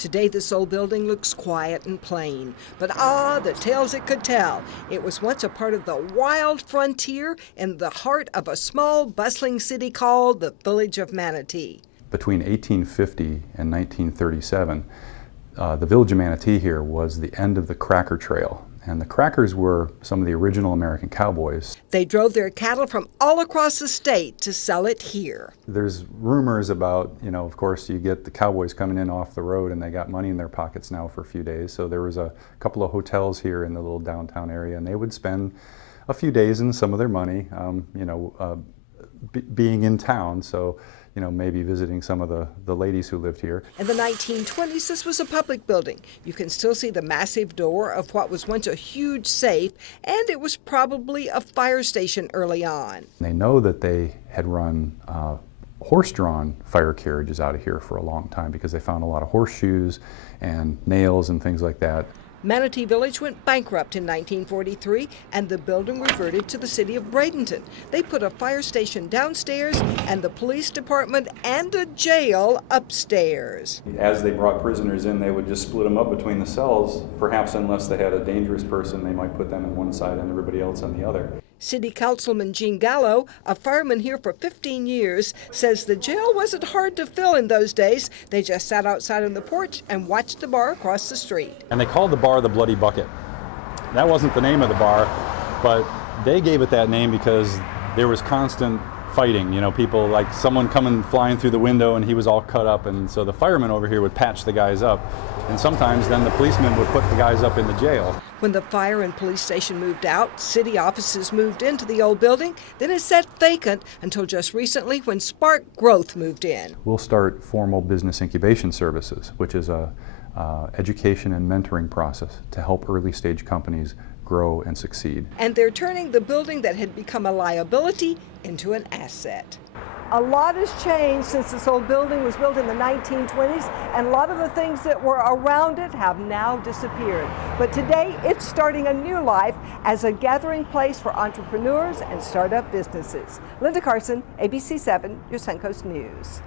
Today, this old building looks quiet and plain, but the tales it could tell. It was once a part of the wild frontier in the heart of a small, bustling city called the Village of Manatee. Between 1850 and 1937, the Village of Manatee here was the end of the Cracker Trail. And the Crackers were some of the original American cowboys. They drove their cattle from all across the state to sell it here. There's rumors about, of course, you get the cowboys coming in off the road and they got money in their pockets now for a few days. So there was a couple of hotels here in the little downtown area, and they would spend a few days in some of their money, being in town. So, maybe visiting some of the ladies who lived here. In the 1920s, this was a public building. You can still see the massive door of what was once a huge safe, and it was probably a fire station early on. They know that they had run horse-drawn fire carriages out of here for a long time because they found a lot of horseshoes and nails and things like that. Manatee Village went bankrupt in 1943, and the building reverted to the city of Bradenton. They put a fire station downstairs and the police department and a jail upstairs. As they brought prisoners in, they would just split them up between the cells. Perhaps unless they had a dangerous person, they might put them on one side and everybody else on the other. City Councilman Gene Gallo, a fireman here for 15 years, says the jail wasn't hard to fill in those days. They just sat outside on the porch and watched the bar across the street. And they called the bar the Bloody Bucket. That wasn't the name of the bar, but they gave it that name because there was constant fighting. People like someone coming flying through the window and he was all cut up, and so the firemen over here would patch the guys up. And sometimes then the policemen would put the guys up in the jail. When the fire and police station moved out, city offices moved into the old building. Then it sat vacant until just recently when Spark Growth moved in. We'll start formal business incubation services, which is a education and mentoring process to help early stage companies grow and succeed. And they're turning the building that had become a liability into an asset. A lot has changed since this old building was built in the 1920s, and a lot of the things that were around it have now disappeared. But today, it's starting a new life as a gathering place for entrepreneurs and startup businesses. Linda Carson, ABC 7, your Suncoast News.